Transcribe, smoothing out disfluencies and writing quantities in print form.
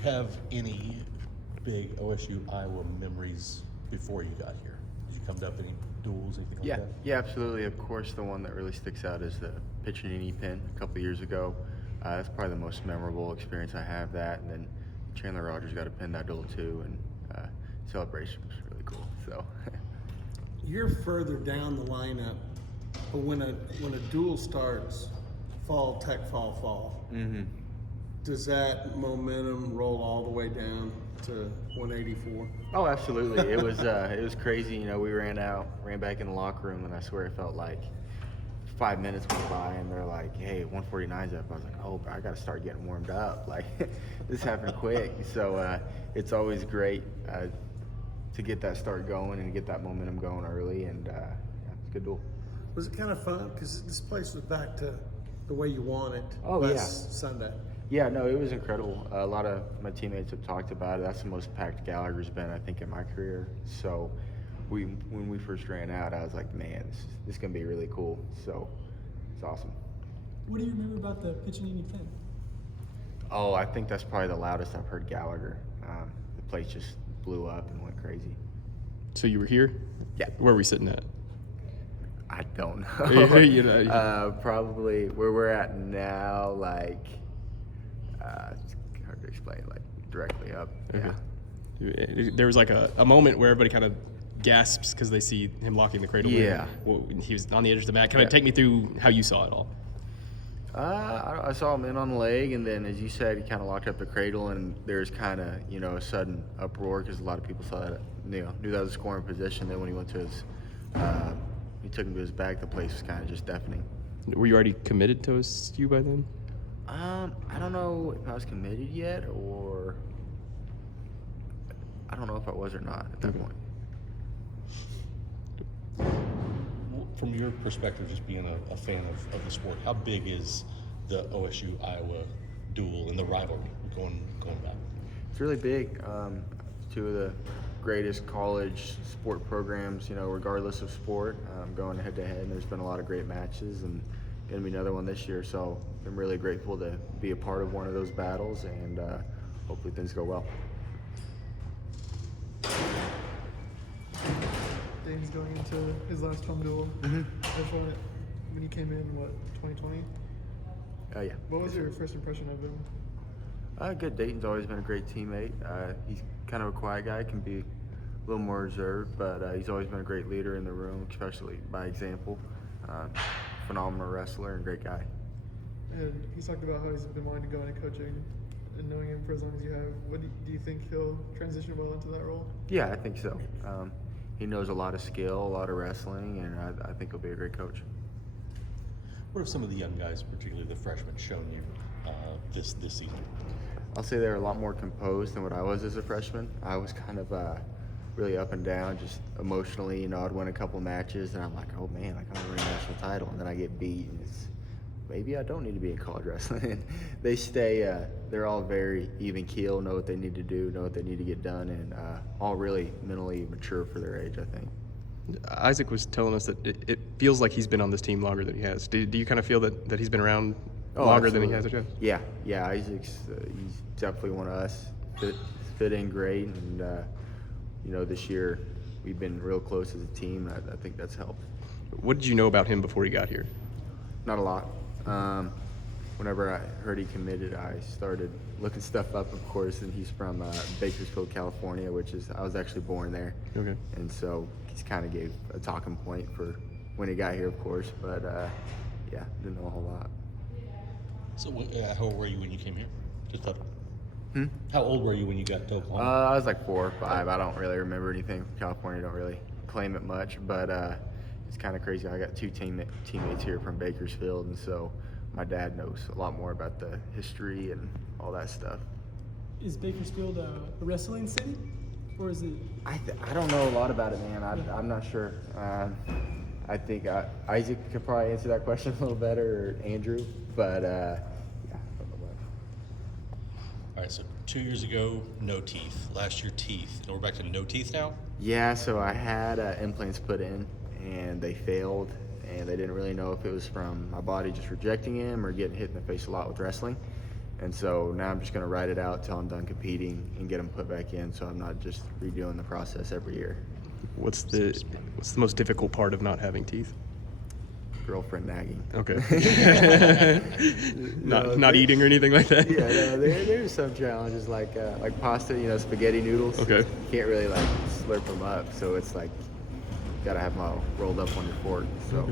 you have any big OSU Iowa memories before you got here? Did you come to any duels, anything like that? Yeah, absolutely. Of course, the one that really sticks out is the Piccinini pin a couple of years ago. That's probably the most memorable experience I have. That, and then Chandler Rogers got to pin that duel too, and celebration was really cool. So. You're further down the lineup, but when a duel starts, fall, tech, fall. Mm-hmm. Does that momentum roll all the way down to 184? Oh, absolutely. It was crazy. You know, we ran back in the locker room, and I swear it felt like 5 minutes went by, and they're like, "Hey, 149's up." I was like, "Oh, I got to start getting warmed up." Like, this happened quick. So it's always great to get that start going and get that momentum going early, and it's a good duel. Was it kind of fun? Because this place was back to the way you want it last Sunday. Yeah, no, it was incredible. A lot of my teammates have talked about it. That's the most packed Gallagher's been, I think, in my career. So when we first ran out, I was like, man, this is going to be really cool. So it's awesome. What do you remember about the Piccinini pin? Oh, I think that's probably the loudest I've heard Gallagher. The place just blew up and went crazy. So you were here? Yeah. Where are we sitting at? I don't know. You know, probably where we're at now, like, it's hard to explain, like directly up. Okay. Yeah. There was like a moment where everybody kind of gasps because they see him locking the cradle. Yeah. He was on the edge of the mat. Kind of take me through how you saw it all. I saw him in on the leg, and then, as you said, he kind of locked up the cradle, and there's kind of, a sudden uproar because a lot of people saw that, knew that was a scoring position. Then when he went to his, he took him to his back, the place was kind of just deafening. Were you already committed to OSU by then? I don't know if I was committed yet, or I don't know if I was or not at that point. From your perspective, just being a fan of the sport, how big is the OSU-Iowa duel and the rivalry going back? It's really big. Two of the greatest college sport programs, regardless of sport, going head-to-head. And there's been a lot of great matches, and going to be another one this year. So I'm really grateful to be a part of one of those battles, and hopefully things go well. Dane's going into his last home duel. Mm-hmm. When he came in, 2020? Yeah. What was your first impression of him? Good. Dayton's always been a great teammate. He's kind of a quiet guy, can be a little more reserved, but he's always been a great leader in the room, especially by example. Phenomenal wrestler and great guy. And he's talked about how he's been wanting to go into coaching, and knowing him for as long as you have. What do you think he'll transition well into that role? Yeah, I think so. He knows a lot of skill, a lot of wrestling, and I think he'll be a great coach. What have some of the young guys, particularly the freshmen, shown you this season? I'll say they're a lot more composed than what I was as a freshman. I was kind of really up and down, just emotionally. I'd win a couple matches, and I'm like, oh man, I got to win a national title, and then I get beat, and maybe I don't need to be in college wrestling. They stay, they're all very even keel, know what they need to do, know what they need to get done, and all really mentally mature for their age, I think. Isaac was telling us that it feels like he's been on this team longer than he has. Do you kind of feel that he's been around longer absolutely. than he has? I guess? Yeah. Isaac's he's definitely one of us. Fit in great, and this year we've been real close as a team. I think that's helped. What did you know about him before he got here? Not a lot. Whenever I heard he committed, I started looking stuff up, of course, and he's from Bakersfield, California, I was actually born there. Okay. And so he's kind of gave a talking point for when he got here, of course, but didn't know a whole lot. So how old were you when you came here to Tuttle? How old were you when you got to Oklahoma? I was like 4 or 5. I don't really remember anything from California. Don't really claim it much, but it's kind of crazy. I got 2 teammates here from Bakersfield, and so my dad knows a lot more about the history and all that stuff. Is Bakersfield a wrestling city, or is it? I don't know a lot about it, man. I'm not sure. I think Isaac could probably answer that question a little better, or Andrew, but I don't know much. All right, so 2 years ago, no teeth. Last year, teeth. And we're back to no teeth now? Yeah, so I had implants put in, and they failed, and they didn't really know if it was from my body just rejecting him or getting hit in the face a lot with wrestling. And so now I'm just going to ride it out till I'm done competing and get them put back in, so I'm not just redoing the process every year. What's the most difficult part of not having teeth? Girlfriend nagging. Okay. not eating or anything like that? Yeah, no, there's some challenges like pasta, spaghetti noodles. Okay. You can't really like slurp them up, so it's like you gotta have them all rolled up on your fork. So